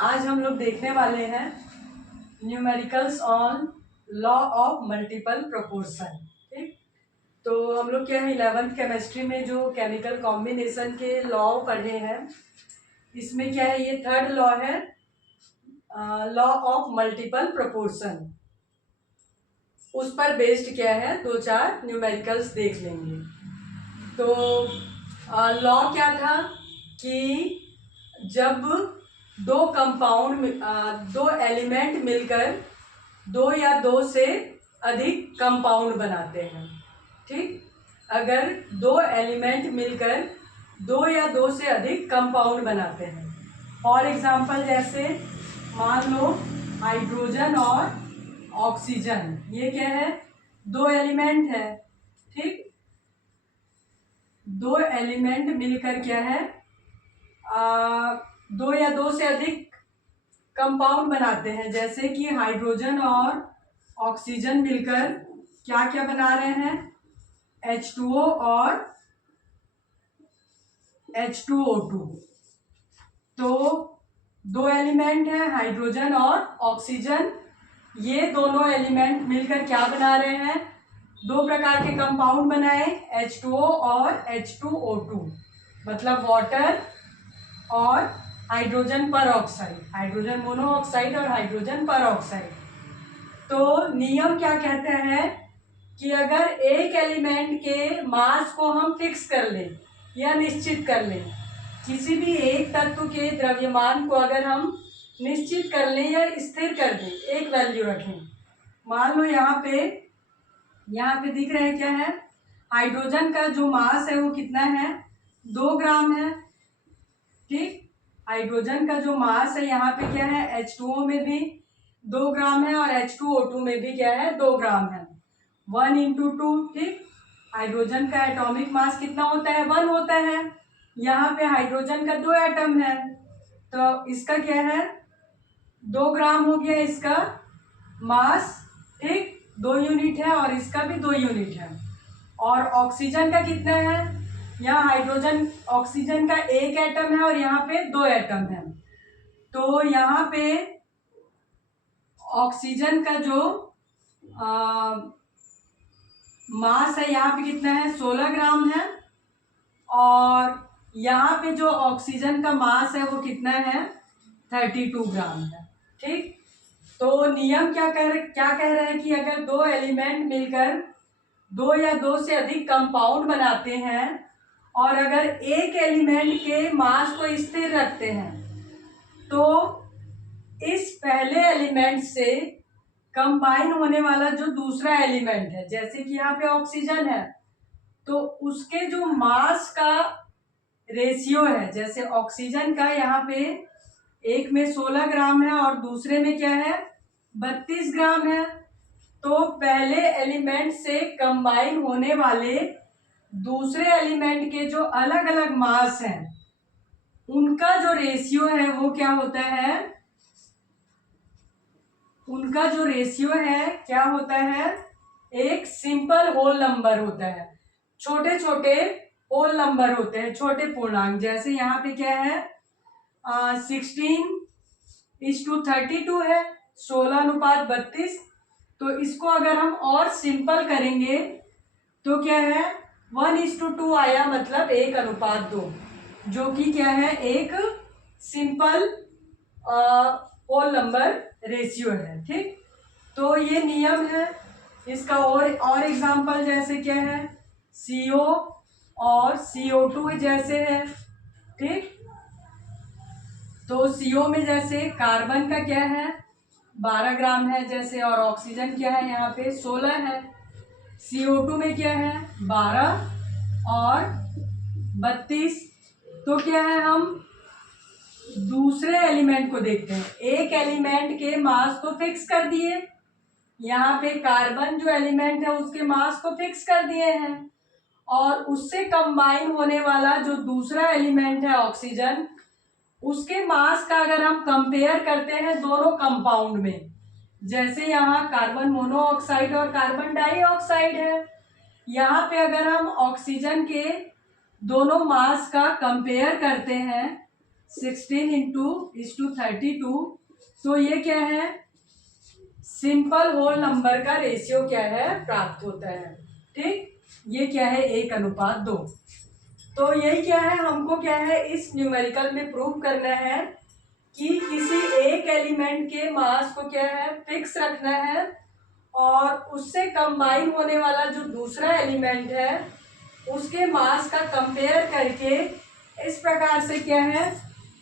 आज हम लोग देखने वाले हैं numericals on law of multiple proportion. ठीक, तो हम लोग क्या है 11th केमिस्ट्री में जो केमिकल कॉम्बिनेशन के लॉ पढ़े हैं, इसमें क्या है ये थर्ड लॉ है, लॉ ऑफ मल्टीपल प्रोपोर्शन। उस पर बेस्ड क्या है दो चार न्यूमेरिकल्स देख लेंगे। तो लॉ क्या था कि जब दो कंपाउंड दो एलिमेंट मिलकर दो या दो से अधिक कंपाउंड बनाते हैं। ठीक, अगर दो एलिमेंट मिलकर दो या दो से अधिक कंपाउंड बनाते हैं, फॉर एग्जांपल जैसे मान लो हाइड्रोजन और ऑक्सीजन, ये क्या है दो एलिमेंट है। ठीक, दो एलिमेंट मिलकर क्या है दो या दो से अधिक कंपाउंड बनाते हैं। जैसे कि हाइड्रोजन और ऑक्सीजन मिलकर क्या क्या बना रहे हैं, H2O और H2O2। तो दो एलिमेंट है हाइड्रोजन और ऑक्सीजन, ये दोनों एलिमेंट मिलकर क्या बना रहे हैं, दो प्रकार के कंपाउंड बनाए, H2O और H2O2, मतलब वाटर और हाइड्रोजन पर ऑक्साइड, हाइड्रोजन मोनोऑक्साइड और हाइड्रोजन पर ऑक्साइड। तो नियम क्या कहते हैं कि अगर एक एलिमेंट के मास को हम फिक्स कर लें या निश्चित कर लें, किसी भी एक तत्व के द्रव्यमान को अगर हम निश्चित कर लें या स्थिर कर दें, एक वैल्यू रखें, मान लो यहाँ पे दिख रहा है क्या है, हाइड्रोजन का जो मास है वो कितना है 2 ग्राम है। ठीक, हाइड्रोजन का जो मास है यहाँ पे क्या है H2O में भी 2 ग्राम है और H2O2 में भी क्या है 2 ग्राम है, 1 into 2। ठीक, हाइड्रोजन का एटॉमिक मास कितना होता है 1 होता है, यहाँ पे हाइड्रोजन का 2 एटम है, तो इसका क्या है 2 ग्राम हो गया इसका मास। ठीक, 2 यूनिट है और इसका भी 2 यूनिट है। और ऑक्सीजन का कितना है, यहाँ हाइड्रोजन ऑक्सीजन का 1 एटम है और यहाँ पे 2 एटम है, तो यहाँ पे ऑक्सीजन का जो मास है यहाँ पे कितना है 16 ग्राम है, और यहाँ पे जो ऑक्सीजन का मास है वो कितना है 32 ग्राम है। ठीक, तो नियम क्या कह रहा है कि अगर दो एलिमेंट मिलकर दो या दो से अधिक कंपाउंड बनाते हैं और अगर एक एलिमेंट के मास को स्थिर रखते हैं, तो इस पहले एलिमेंट से कंबाइन होने वाला जो दूसरा एलिमेंट है, जैसे कि यहाँ पे ऑक्सीजन है, तो उसके जो मास का रेशियो है, जैसे ऑक्सीजन का यहाँ पे एक में 16 ग्राम है और दूसरे में क्या है 32 ग्राम है, तो पहले एलिमेंट से कंबाइन होने वाले दूसरे एलिमेंट के जो अलग अलग मास हैं उनका जो रेशियो है वो क्या होता है, उनका जो रेशियो है क्या होता है, एक सिंपल होल नंबर होता है, छोटे छोटे होल नंबर होते हैं, छोटे पूर्णांक। जैसे यहाँ पे क्या है 16:32 है, 16:32। तो इसको अगर हम और सिंपल करेंगे तो क्या है 1:2 आया, मतलब 1:2, जो कि क्या है एक सिंपल होल नंबर रेशियो है। ठीक, तो ये नियम है इसका। और एग्जांपल जैसे क्या है CO और CO2 जैसे है। ठीक, तो CO में जैसे कार्बन का क्या है 12 ग्राम है जैसे, और ऑक्सीजन क्या है यहाँ पे 16 है। CO2 में क्या है 12 और 32। तो क्या है हम दूसरे एलिमेंट को देखते हैं, एक एलिमेंट के मास को फिक्स कर दिए, यहाँ पे कार्बन जो एलिमेंट है उसके मास को फिक्स कर दिए हैं, और उससे कंबाइन होने वाला जो दूसरा एलिमेंट है ऑक्सीजन, उसके मास का अगर हम कंपेयर करते हैं दोनों कंपाउंड में, जैसे यहाँ कार्बन मोनोऑक्साइड और कार्बन डाइऑक्साइड है, यहाँ पे अगर हम ऑक्सीजन के दोनों मास का कंपेयर करते हैं 16 इंटू 32। तो ये क्या है, सिंपल होल नंबर का रेशियो क्या है प्राप्त होता है। ठीक, ये क्या है 1:2। तो यही क्या है, हमको क्या है इस न्यूमेरिकल में प्रूव करना है कि किसी एक एलिमेंट के मास को क्या है फिक्स रखना है, और उससे कंबाइन होने वाला जो दूसरा एलिमेंट है उसके मास का कंपेयर करके इस प्रकार से क्या है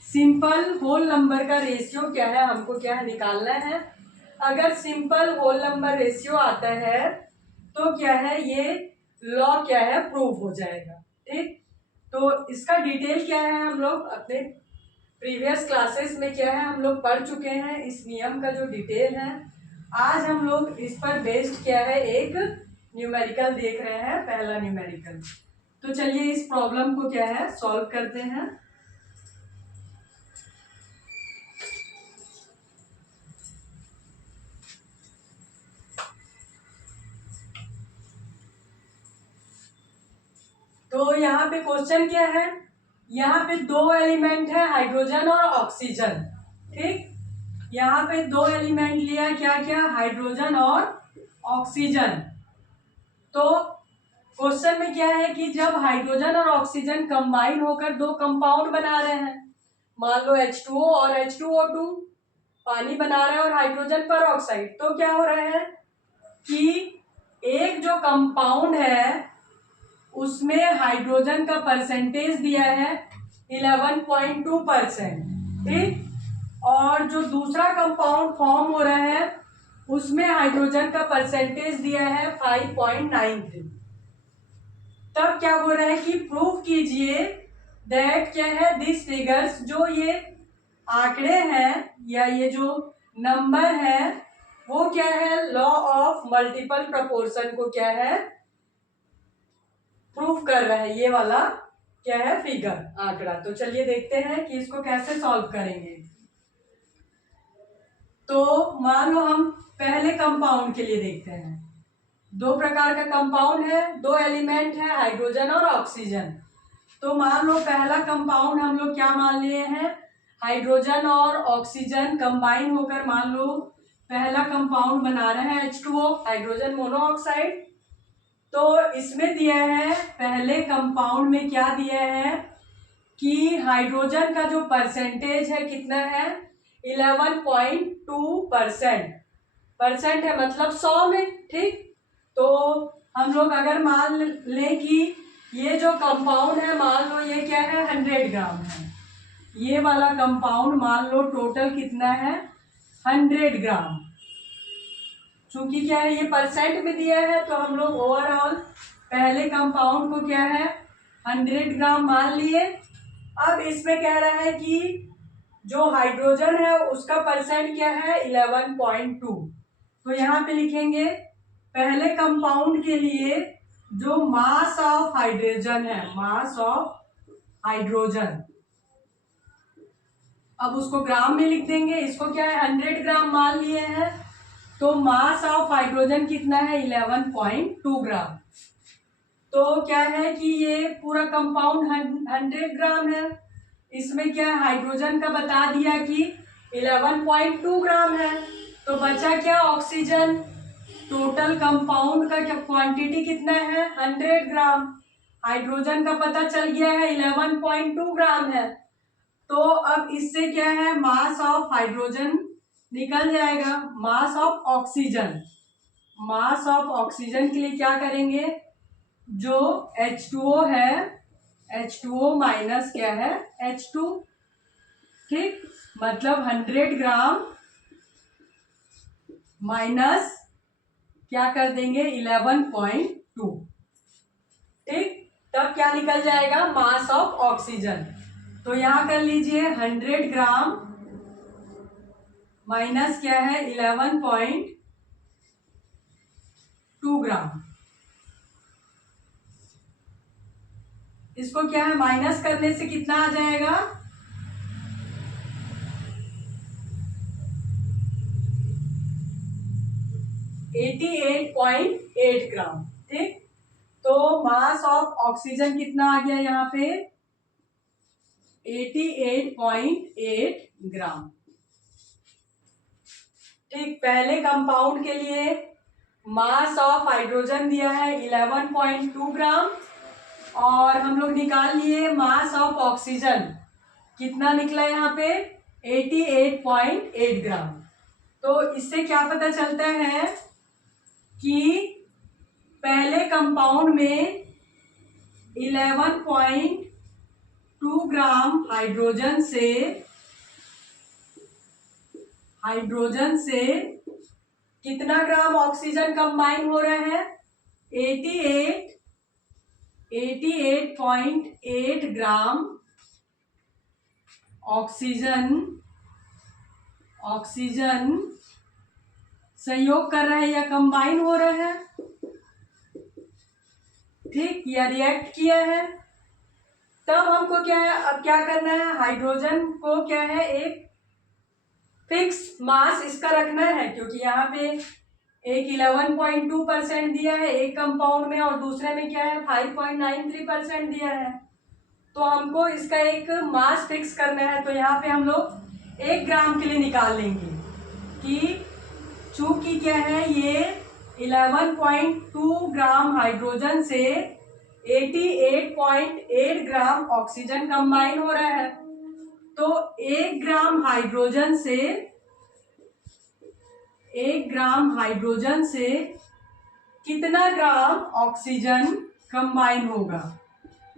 सिंपल होल नंबर का रेशियो क्या है हमको क्या है निकालना है। अगर सिंपल होल नंबर रेशियो आता है तो क्या है ये लॉ क्या है प्रूव हो जाएगा। ठीक, तो इसका डिटेल क्या है हम लोग अपने प्रीवियस क्लासेस में क्या है हम लोग पढ़ चुके हैं, इस नियम का जो डिटेल है। आज हम लोग इस पर बेस्ड क्या है एक न्यूमेरिकल देख रहे हैं, पहला न्यूमेरिकल। तो चलिए इस प्रॉब्लम को क्या है सॉल्व करते हैं। तो यहाँ पे क्वेश्चन क्या है, यहाँ पे दो एलिमेंट है हाइड्रोजन और ऑक्सीजन। ठीक, यहाँ पे दो एलिमेंट लिया, क्या क्या, हाइड्रोजन और ऑक्सीजन। तो क्वेश्चन में क्या है कि जब हाइड्रोजन और ऑक्सीजन कंबाइन होकर दो कंपाउंड बना रहे हैं, मान लो H2O और H2O2 पानी बना रहे हैं और हाइड्रोजन पर ऑक्साइड, तो क्या हो रहा है कि एक जो कंपाउंड है उसमें हाइड्रोजन का परसेंटेज दिया है 11.2%। ठीक, और जो दूसरा कंपाउंड फॉर्म हो रहा है उसमें हाइड्रोजन का परसेंटेज दिया है 5.93। तब क्या बोल रहा है कि प्रूव कीजिए दैट क्या है दिस फिगर्स, जो ये आंकड़े हैं या ये जो नंबर है वो क्या है लॉ ऑफ मल्टीपल प्रोपोर्शन को क्या है प्रूव कर रहा है, ये वाला क्या है फिगर आंकड़ा। तो चलिए देखते हैं कि इसको कैसे सॉल्व करेंगे। तो मान लो हम पहले कंपाउंड के लिए देखते हैं। दो प्रकार का कंपाउंड है, दो एलिमेंट है हाइड्रोजन और ऑक्सीजन। तो मान लो पहला कंपाउंड हम लोग क्या मान लिए हैं, हाइड्रोजन और ऑक्सीजन कंबाइन होकर मान लो पहला कंपाउंड बना रहे हैं H2O, हाइड्रोजन मोनोऑक्साइड। तो इसमें दिया है पहले कंपाउंड में क्या दिया है कि हाइड्रोजन का जो परसेंटेज है कितना है 11.2%। परसेंट है मतलब 100 में। ठीक, तो हम लोग अगर मान लें कि ये जो कंपाउंड है मान लो ये क्या है 100 ग्राम है, ये वाला कंपाउंड मान लो टोटल कितना है 100 ग्राम। चूंकि क्या है ये परसेंट में दिया है तो हम लोग ओवरऑल पहले कंपाउंड को क्या है 100 ग्राम मान लिए। अब इसमें कह रहा है कि जो हाइड्रोजन है उसका परसेंट क्या है 11.2। तो यहाँ पे लिखेंगे पहले कंपाउंड के लिए जो मास ऑफ हाइड्रोजन है, मास ऑफ हाइड्रोजन, अब उसको ग्राम में लिख देंगे। इसको क्या है 100 ग्राम मान लिए हैं, तो मास ऑफ हाइड्रोजन कितना है 11.2 ग्राम। तो क्या है कि ये पूरा कंपाउंड 100 ग्राम है, इसमें क्या हाइड्रोजन का बता दिया कि 11.2 ग्राम है। तो बचा क्या ऑक्सीजन, टोटल कंपाउंड का क्या क्वांटिटी कितना है 100 ग्राम, हाइड्रोजन का पता चल गया है 11.2 ग्राम है। तो अब इससे क्या है मास ऑफ हाइड्रोजन निकल जाएगा। Mass of oxygen, mass of oxygen के लिए क्या करेंगे, जो H2O है H2O माइनस क्या है H2। ठीक, मतलब 100 ग्राम माइनस क्या कर देंगे 11.2। ठीक, तब क्या निकल जाएगा मास ऑफ ऑक्सीजन। तो यहां कर लीजिए 100 ग्राम माइनस क्या है 11.2 ग्राम। इसको क्या है माइनस करने से कितना आ जाएगा 88.8 ग्राम। ठीक, तो मास ऑफ ऑक्सीजन कितना आ गया यहाँ पे 88.8 ग्राम। ठीक, पहले कंपाउंड के लिए मास ऑफ हाइड्रोजन दिया है 11.2 ग्राम और हम लोग निकाल लिए मास ऑफ ऑक्सीजन, कितना निकला यहाँ पे 88.8 ग्राम। तो इससे क्या पता चलता है कि पहले कंपाउंड में 11.2 ग्राम हाइड्रोजन से कितना ग्राम ऑक्सीजन कंबाइन हो रहा है 88.8 ग्राम ऑक्सीजन संयोग कर रहा है या कंबाइन हो रहा है। ठीक, या रिएक्ट किया है। तब हमको क्या है, अब क्या करना है, हाइड्रोजन को क्या है एक फिक्स मास इसका रखना है, क्योंकि यहाँ पे एक 11.2% दिया है एक कंपाउंड में और दूसरे में क्या है 5.93% दिया है। तो हमको इसका एक मास फिक्स करना है। तो यहाँ पे हम लोग 1 ग्राम के लिए निकाल लेंगे कि चूंकि क्या है ये 11.2 ग्राम हाइड्रोजन से 88.8 ग्राम ऑक्सीजन कंबाइन हो रहा है। तो 1 ग्राम हाइड्रोजन से कितना ग्राम ऑक्सीजन कंबाइन होगा,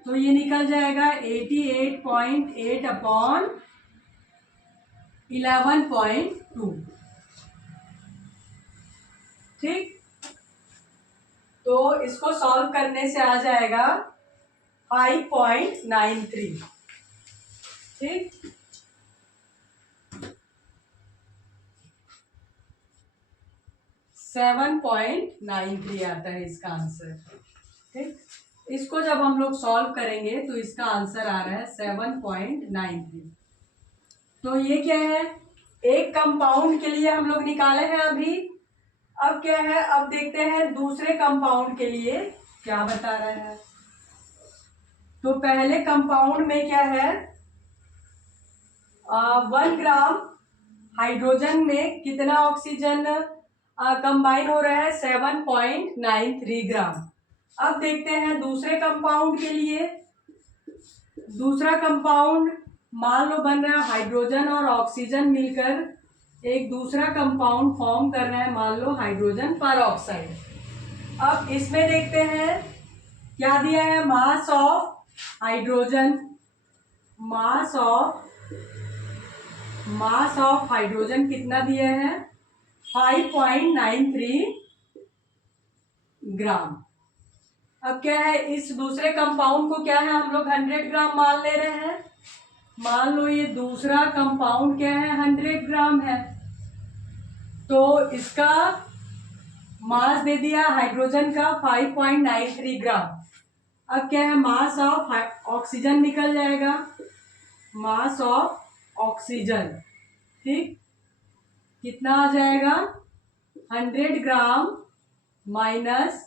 तो ये निकल जाएगा 88.8 अपॉन 11.2। ठीक, तो इसको सॉल्व करने से आ जाएगा 5.93। ठीक, $7.93 आता है इसका आंसर। ठीक, इसको जब हम लोग सॉल्व करेंगे तो इसका आंसर आ रहा है 7.93। तो ये क्या है, एक कंपाउंड के लिए हम लोग निकाले हैं अभी। अब क्या है, अब देखते हैं दूसरे कंपाउंड के लिए क्या बता रहा है। तो पहले कंपाउंड में क्या है 1 ग्राम हाइड्रोजन में कितना ऑक्सीजन कंबाइन हो रहा है 7.93 ग्राम। अब देखते हैं दूसरे कंपाउंड के लिए। दूसरा कंपाउंड मान लो बन रहा है हाइड्रोजन और ऑक्सीजन मिलकर एक दूसरा कंपाउंड फॉर्म कर रहा है, मान लो हाइड्रोजन परऑक्साइड। अब इसमें देखते हैं क्या दिया है, mass of hydrogen, mass of hydrogen कितना दिया है 5.93 ग्राम। अब क्या है, इस दूसरे कंपाउंड को क्या है हम लोग 100 ग्राम मान ले रहे हैं। मान लो ये दूसरा कंपाउंड क्या है 100 ग्राम है, तो इसका मास दे दिया हाइड्रोजन का 5.93 ग्राम। अब क्या है, मास ऑफ ऑक्सीजन निकल जाएगा, मास ऑफ ऑक्सीजन। ठीक, कितना आ जाएगा 100 ग्राम माइनस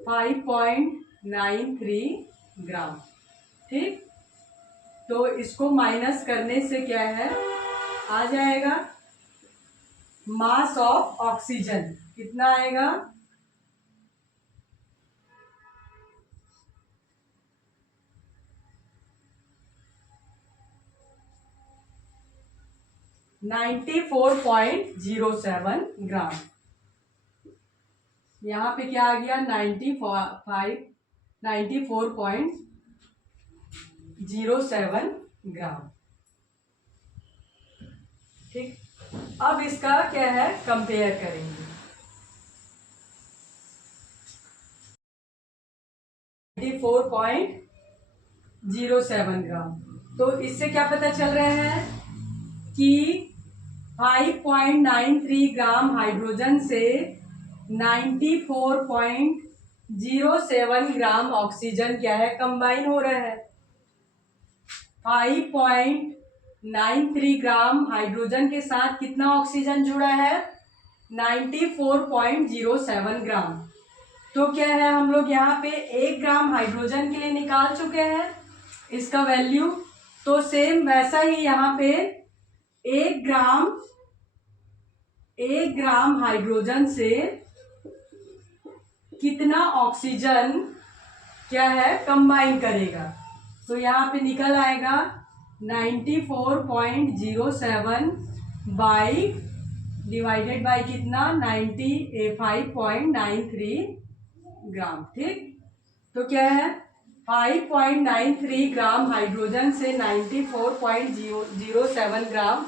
5.93 ग्राम। ठीक, तो इसको माइनस करने से क्या है आ जाएगा मास ऑफ ऑक्सीजन कितना आएगा 94.07 ग्राम। यहाँ पे क्या आ गया 94.07 ग्राम। ठीक, अब इसका क्या है कंपेयर करेंगे। 94.07 ग्राम, तो इससे क्या पता चल रहा है कि 5.93 ग्राम हाइड्रोजन से 94.07 ग्राम ऑक्सीजन क्या है कंबाइन हो रहा है। 5.93 ग्राम हाइड्रोजन के साथ कितना ऑक्सीजन जुड़ा है 94.07 ग्राम। तो क्या है हम लोग यहाँ पे 1 ग्राम हाइड्रोजन के लिए निकाल चुके हैं, इसका वैल्यू तो सेम वैसा ही यहाँ पे 1 ग्राम हाइड्रोजन से कितना ऑक्सीजन क्या है कंबाइन करेगा। तो यहाँ पे निकल आएगा 94.07 बाई डिवाइडेड बाई कितना 95.93 ग्राम। ठीक, तो क्या है 5.93 ग्राम हाइड्रोजन से 94.07 ग्राम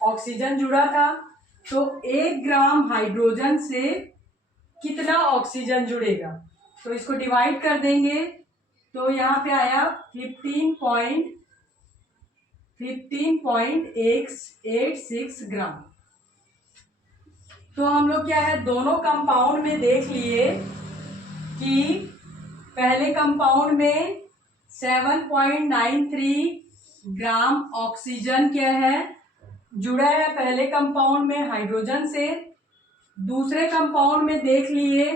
ऑक्सीजन जुड़ा था। तो 1 ग्राम हाइड्रोजन से कितना ऑक्सीजन जुड़ेगा, तो इसको डिवाइड कर देंगे। तो यहाँ पे आया 15.86 ग्राम। तो हम लोग क्या है दोनों कंपाउंड में देख लिए कि पहले कंपाउंड में 7.93 ग्राम ऑक्सीजन क्या है जुड़ा है पहले कंपाउंड में हाइड्रोजन से। दूसरे कंपाउंड में देख लिए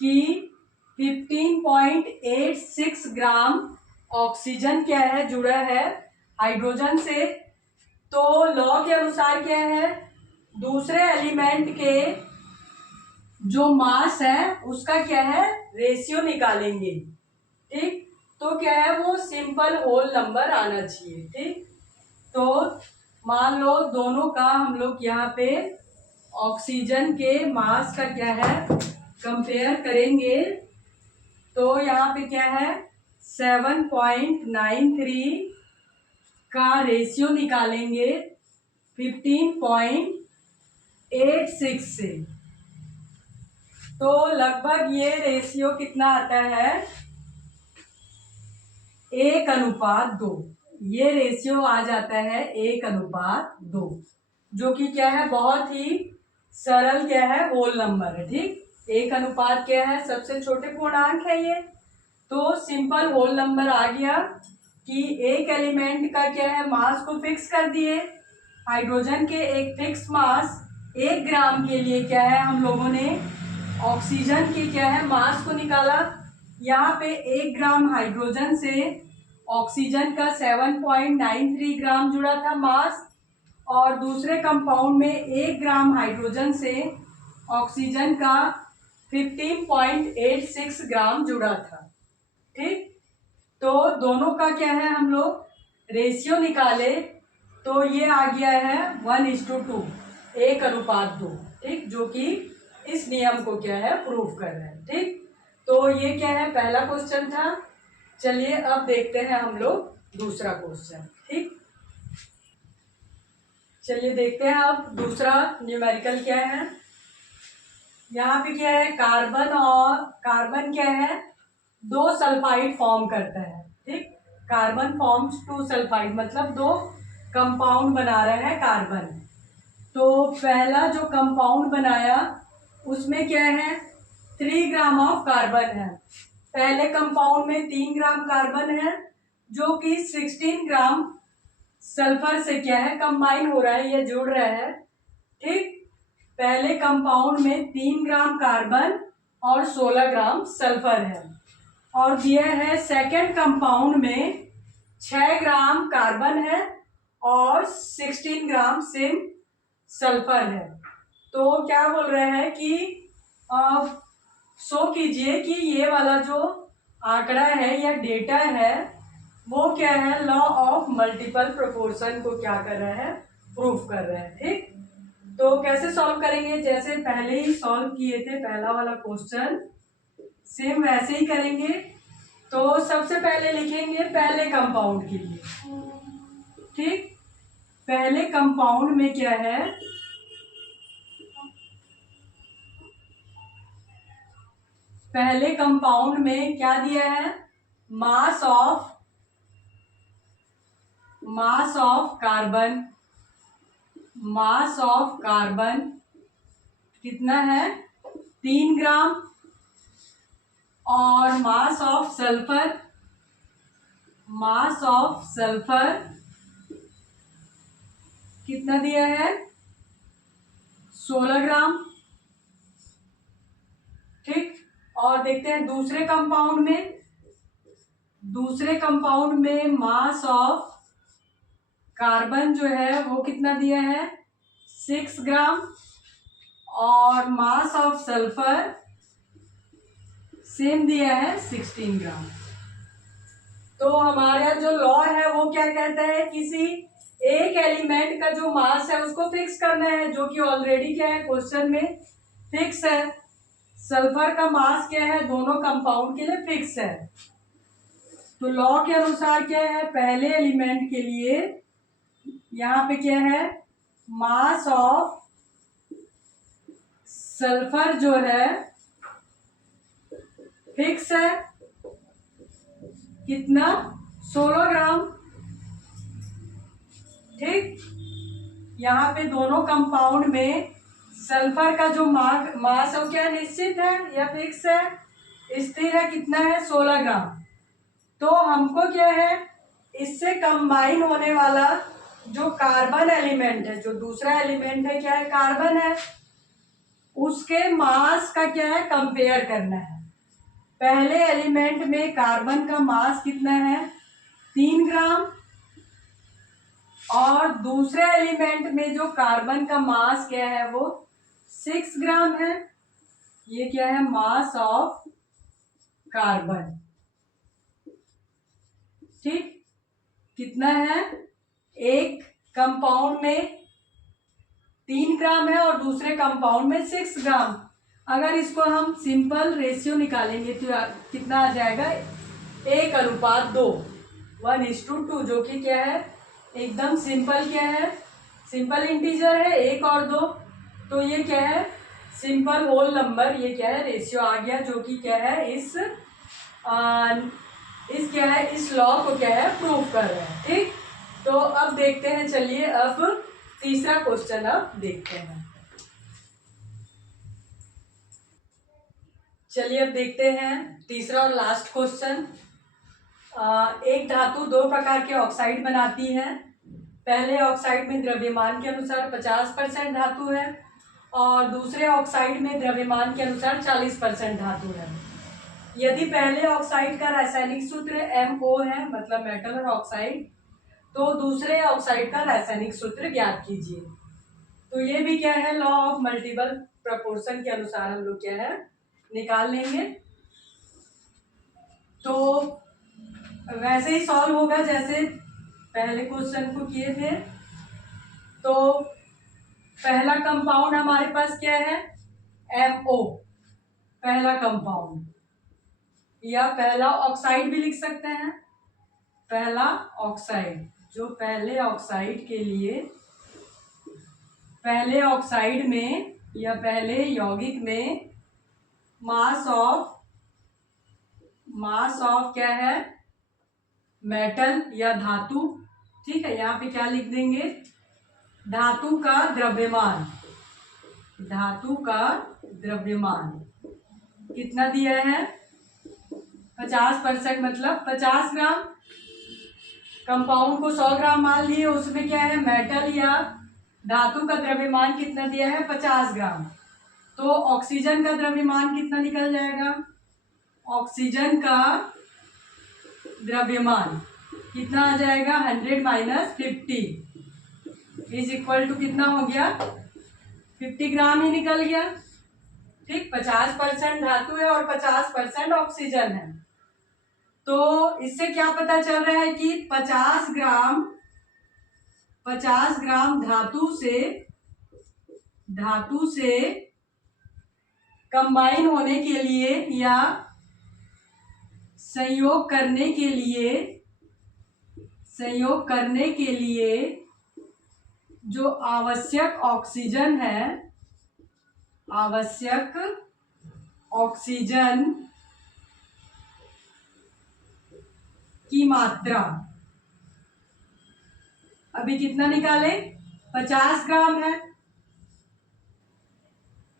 कि 15.86 ग्राम ऑक्सीजन क्या है जुड़ा है हाइड्रोजन से। तो लॉ के अनुसार क्या है दूसरे एलिमेंट के जो मास है उसका क्या है रेशियो निकालेंगे। ठीक, तो क्या है वो सिंपल होल नंबर आना चाहिए। ठीक, तो मान लो दोनों का हम लोग यहाँ पे ऑक्सीजन के मास का क्या है कंपेयर करेंगे। तो यहाँ पे क्या है 7.93 का रेशियो निकालेंगे 15.86 से। तो लगभग ये रेशियो कितना आता है 1:2। ये रेशियो आ जाता है 1:2, जो कि क्या है बहुत ही सरल क्या है होल नंबर है। ठीक, 1 क्या है सबसे छोटे पूर्णांक है ये। तो सिंपल होल नंबर आ गया कि एक एलिमेंट का क्या है मास को फिक्स कर दिए। हाइड्रोजन के एक फिक्स मास 1 ग्राम के लिए क्या है हम लोगों ने ऑक्सीजन की क्या है मास को निकाला। यहाँ पे 1 ग्राम हाइड्रोजन से ऑक्सीजन का 7.93 ग्राम जुड़ा था मास, और दूसरे कंपाउंड में 1 ग्राम हाइड्रोजन से ऑक्सीजन का 15.86 ग्राम जुड़ा था। ठीक, तो दोनों का क्या है हम लोग रेशियो निकाले तो ये आ गया है 1:2, 1:2। ठीक, जो कि इस नियम को क्या है प्रूव कर रहे हैं। ठीक, तो ये क्या है पहला क्वेश्चन था। चलिए अब देखते हैं हम लोग दूसरा क्वेश्चन। ठीक, चलिए देखते हैं अब दूसरा न्यूमेरिकल क्या है। यहाँ पे क्या है कार्बन क्या है 2 सल्फाइड फॉर्म करता है। ठीक, कार्बन फॉर्म्स 2 सल्फाइड मतलब 2 कंपाउंड बना रहे हैं कार्बन। तो पहला जो कंपाउंड बनाया उसमें क्या है 3 ग्राम ऑफ कार्बन है। पहले कंपाउंड में 3 ग्राम कार्बन है जो कि 16 ग्राम सल्फर से क्या है कंबाइन हो रहा है, ये जुड़ रहा है। ठीक, पहले कंपाउंड में 3 ग्राम कार्बन और 16 ग्राम सल्फर है, और दिया है सेकेंड कंपाउंड में 6 ग्राम कार्बन है और 16 ग्राम सेम सल्फर है। तो क्या बोल रहे हैं कि शो कीजिए कि ये वाला जो आंकड़ा है या डेटा है वो क्या है लॉ ऑफ मल्टीपल प्रोपोर्शन को क्या कर रहा है प्रूफ कर रहा है। ठीक, तो कैसे सॉल्व करेंगे जैसे पहले ही सॉल्व किए थे पहला वाला क्वेश्चन सेम वैसे ही करेंगे। तो सबसे पहले लिखेंगे पहले कंपाउंड के लिए। ठीक, पहले कंपाउंड में क्या है पहले कंपाउंड में क्या दिया है मास ऑफ कार्बन कितना है 3 ग्राम, और मास ऑफ सल्फर कितना दिया है 16 ग्राम। ठीक, और देखते हैं दूसरे कंपाउंड में मास ऑफ कार्बन जो है वो कितना दिया है 6 ग्राम, और मास ऑफ सल्फर सेम दिया है 16 ग्राम। तो हमारा जो लॉ है वो क्या कहता है, किसी एक एलिमेंट का जो मास है उसको फिक्स करना है, जो कि ऑलरेडी क्या है क्वेश्चन में फिक्स है। सल्फर का मास क्या है दोनों कंपाउंड के लिए फिक्स है। तो लॉ के अनुसार क्या है, पहले एलिमेंट के लिए यहाँ पे क्या है, मास ऑफ सल्फर जो है फिक्स है, कितना 16 ग्राम। ठीक, यहाँ पे दोनों कंपाउंड में सल्फर का जो मास है वो क्या निश्चित है या फिक्स है, स्थिर है, कितना है 16 ग्राम। तो हमको क्या है, इससे कंबाइन होने वाला जो कार्बन एलिमेंट है, जो दूसरा एलिमेंट है क्या है कार्बन है, उसके मास का क्या है कंपेयर करना है। पहले एलिमेंट में कार्बन का मास कितना है 3 ग्राम, और दूसरे एलिमेंट में जो कार्बन का मास क्या है वो 6 ग्राम है। ये क्या है मास ऑफ कार्बन। ठीक, कितना है, एक कंपाउंड में 3 ग्राम है और दूसरे कंपाउंड में 6 ग्राम। अगर इसको हम सिंपल रेशियो निकालेंगे तो कितना आ जाएगा 1:2, 1:2, जो कि क्या है एकदम सिंपल, क्या है सिंपल इंटीजर है 1 और 2। तो ये क्या है सिंपल होल नंबर, ये क्या है रेशियो आ गया, जो कि क्या है इस क्या है इस लॉ को क्या है प्रूव कर रहे हैं। ठीक, तो अब देखते हैं, चलिए अब तीसरा क्वेश्चन अब देखते हैं। चलिए अब देखते हैं तीसरा और लास्ट क्वेश्चन। एक धातु दो प्रकार के ऑक्साइड बनाती है। पहले ऑक्साइड में द्रव्यमान के अनुसार 50% धातु है और दूसरे ऑक्साइड में द्रव्यमान के अनुसार 40% धातु है। यदि पहले ऑक्साइड का रासायनिक सूत्र MO है, मतलब मेटल ऑक्साइड, तो दूसरे ऑक्साइड का रासायनिक सूत्र ज्ञात कीजिए। तो ये भी क्या है लॉ ऑफ मल्टीपल प्रोपोर्शन के अनुसार हम लोग क्या है निकाल लेंगे। तो वैसे ही सॉल्व होगा जैसे पहले क्वेश्चन को किए थे। तो पहला कंपाउंड हमारे पास क्या है MO, पहला कंपाउंड, या पहला ऑक्साइड भी लिख सकते हैं, पहला ऑक्साइड, जो पहले ऑक्साइड के लिए पहले ऑक्साइड में या पहले यौगिक में मास ऑफ क्या है मेटल या धातु। ठीक है, यहाँ पे क्या लिख देंगे, धातु का द्रव्यमान, धातु का द्रव्यमान कितना दिया है 50%, मतलब 50 ग्राम। कंपाउंड को 100 ग्राम मान लिए, उसमें क्या है मेटल या धातु का द्रव्यमान कितना दिया है 50 ग्राम। तो ऑक्सीजन का द्रव्यमान कितना निकल जाएगा, ऑक्सीजन का द्रव्यमान कितना आ जाएगा 100 - 50 इज इक्वल टू कितना हो गया 50 ग्राम ही निकल गया। ठीक, 50% धातु है और 50% ऑक्सीजन है। तो इससे क्या पता चल रहा है कि 50 ग्राम धातु से कंबाइन होने के लिए या संयोग करने के लिए जो आवश्यक ऑक्सीजन है, आवश्यक ऑक्सीजन की मात्रा अभी कितना निकाले 50 ग्राम है।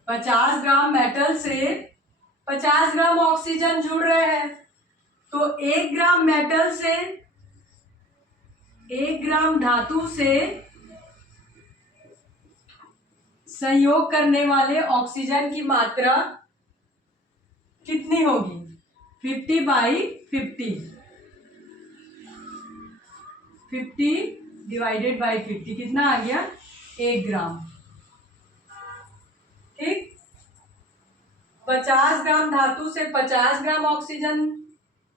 50 ग्राम मेटल से 50 ग्राम ऑक्सीजन जुड़ रहे हैं, तो 1 ग्राम मेटल से 1 ग्राम धातु से संयोग करने वाले ऑक्सीजन की मात्रा कितनी होगी 50/50, 50 डिवाइडेड बाई 50 कितना आ गया? 1 ग्राम। ठीक, 50 ग्राम धातु से 50 ग्राम ऑक्सीजन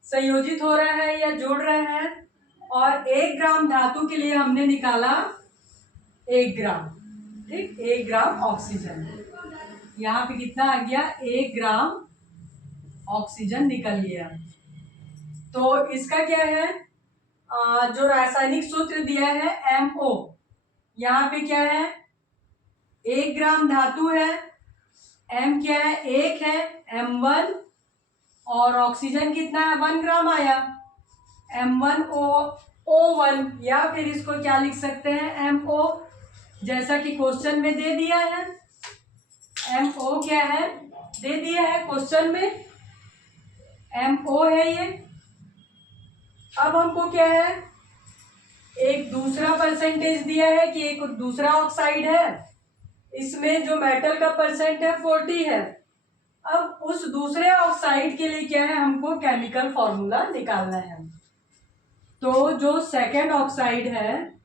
संयोजित हो रहा है या जुड़ रहा है, और 1 ग्राम धातु के लिए हमने निकाला 1 ग्राम। ठीक, 1 ग्राम ऑक्सीजन, यहाँ पे कितना आ गया? 1 ग्राम ऑक्सीजन निकल गया। तो इसका क्या है, जो रासायनिक सूत्र दिया है MO, यहाँ पे क्या है? 1 ग्राम धातु है, M क्या है? 1 है, M1, और ऑक्सीजन कितना है? 1 ग्राम आया, M1O1, या फिर इसको क्या लिख सकते हैं? MO, जैसा कि क्वेश्चन में दे दिया है। MO क्या है? दे दिया है क्वेश्चन में, MO है ये। अब हमको क्या है, एक दूसरा परसेंटेज दिया है कि एक दूसरा ऑक्साइड है, इसमें जो मेटल का परसेंट है 40 है। अब उस दूसरे ऑक्साइड के लिए क्या है, हमको केमिकल फॉर्मूला निकालना है। तो जो सेकेंड ऑक्साइड है,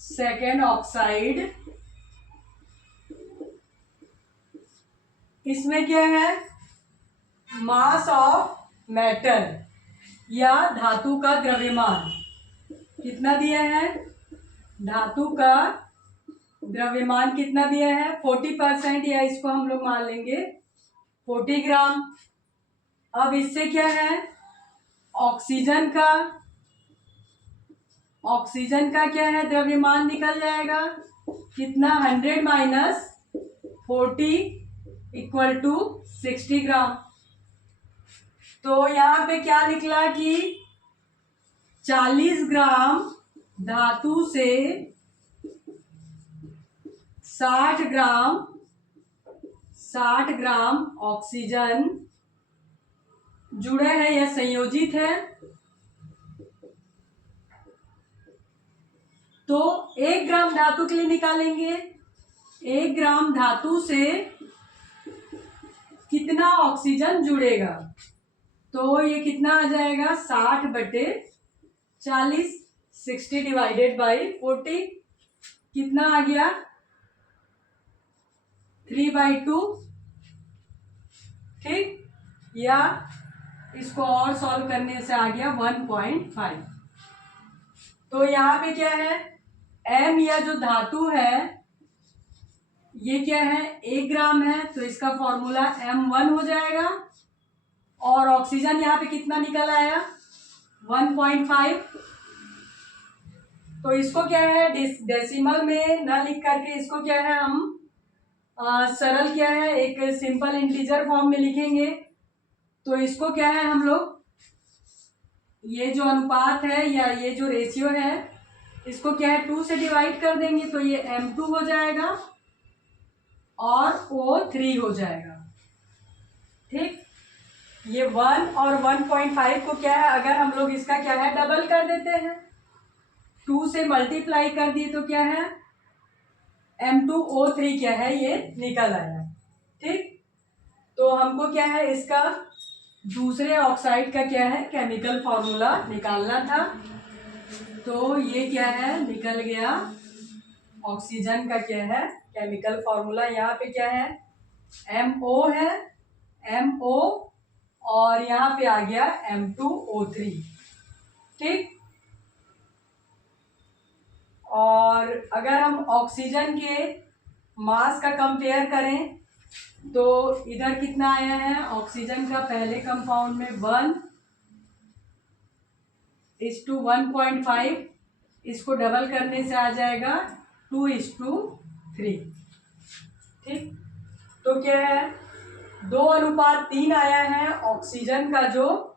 सेकेंड ऑक्साइड, इसमें क्या है? मास ऑफ मेटल या धातु का द्रव्यमान कितना दिया है? धातु का द्रव्यमान कितना दिया है? 40%, या इसको हम लोग मान लेंगे 40 ग्राम। अब इससे क्या है, ऑक्सीजन का क्या है? द्रव्यमान निकल जाएगा कितना? 100 माइनस 40 इक्वल टू 60 ग्राम। तो यहाँ पे क्या निकला कि 40 ग्राम धातु से 60 ग्राम ऑक्सीजन जुड़ा है या संयोजित है। तो 1 ग्राम धातु के लिए निकालेंगे, 1 ग्राम धातु से कितना ऑक्सीजन जुड़ेगा? तो ये कितना आ जाएगा? 60/40, 60 डिवाइडेड बाई 40 कितना आ गया? 3/2। ठीक, या इसको और सॉल्व करने से आ गया 1.5। तो यहाँ पे क्या है, M या जो धातु है ये क्या है? 1 ग्राम है, तो इसका फॉर्मूला M1 हो जाएगा, और ऑक्सीजन यहाँ पे कितना निकल आया? 1.5। तो इसको क्या है, डेसिमल में ना लिख करके इसको क्या है, हम सरल क्या है, एक सिंपल इंटीजर फॉर्म में लिखेंगे। तो इसको क्या है, हम लोग ये जो अनुपात है या ये जो रेशियो है, इसको क्या है 2 से डिवाइड कर देंगे, तो ये M2 हो जाएगा और O3 हो जाएगा। ठीक, ये 1 और 1.5 को क्या है, अगर हम लोग इसका क्या है डबल कर देते हैं, 2 से मल्टीप्लाई कर दिए तो क्या है M2O3 क्या है ये निकल आया। ठीक, तो हमको क्या है इसका दूसरे ऑक्साइड का क्या है केमिकल फॉर्मूला निकालना था। तो ये क्या है निकल गया, ऑक्सीजन का क्या है केमिकल फॉर्मूला। यहाँ पे क्या है MO है, MO, और यहाँ पे आ गया M2O3। ठीक, और अगर हम ऑक्सीजन के मास का कंपेयर करें तो इधर कितना आया है, ऑक्सीजन का पहले कंपाउंड में 1:1.5, इसको डबल करने से आ जाएगा 2:3। ठीक, तो क्या है 2:3 आया है ऑक्सीजन का जो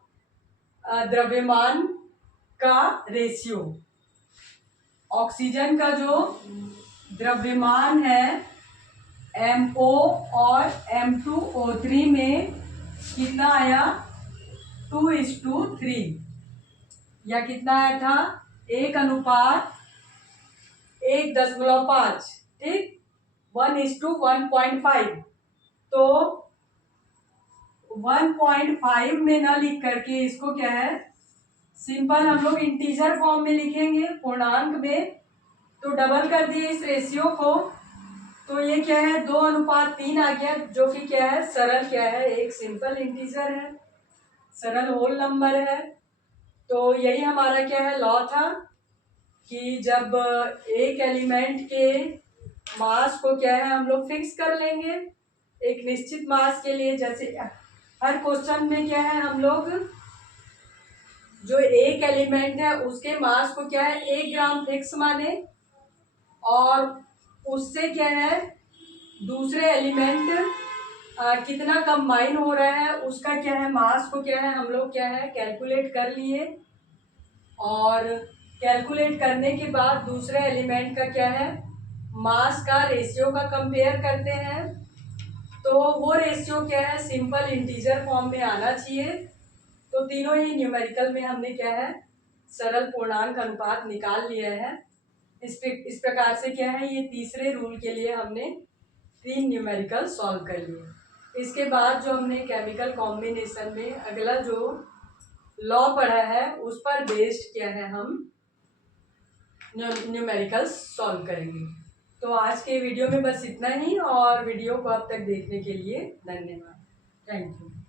द्रव्यमान का रेशियो। ऑक्सीजन का जो द्रव्यमान है MO और M2O3 में कितना आया 2:3, या कितना आया था 1:1.5। ठीक, 1:1.5। तो 1.5 में ना लिख करके इसको क्या है सिंपल हम लोग इंटीजर फॉर्म में लिखेंगे, पूर्णांक में, तो डबल कर दिए इस रेशियो को, तो ये क्या है 2:3 आ गया, जो कि क्या है सरल, क्या है एक सिंपल इंटीजर है, सरल होल नंबर है। तो यही हमारा क्या है लॉ था कि जब एक एलिमेंट के मास को क्या है हम लोग फिक्स कर लेंगे एक निश्चित मास के लिए, जैसे हर क्वेश्चन में क्या है हम लोग जो एक एलिमेंट है उसके मास को क्या है 1 ग्राम फिक्स माने, और उससे क्या है दूसरे एलिमेंट कितना कंबाइन हो रहा है उसका क्या है मास को क्या है हम लोग क्या है कैलकुलेट कर लिए, और कैलकुलेट करने के बाद दूसरे एलिमेंट का क्या है मास का रेशियो का कंपेयर करते हैं, तो वो रेशियो क्या है सिंपल इंटीजर फॉर्म में आना चाहिए। तो तीनों ही न्यूमेरिकल में हमने क्या है सरल पूर्णांक अनुपात निकाल लिया है। इस प्रकार से क्या है ये तीसरे रूल के लिए हमने 3 न्यूमेरिकल सॉल्व कर लिए। इसके बाद जो हमने केमिकल कॉम्बिनेशन में अगला जो लॉ पढ़ा है उस पर बेस्ड क्या है हम न्यूमेरिकल्स सॉल्व करेंगे। तो आज के वीडियो में बस इतना ही, और वीडियो को अब तक देखने के लिए धन्यवाद। Thank you.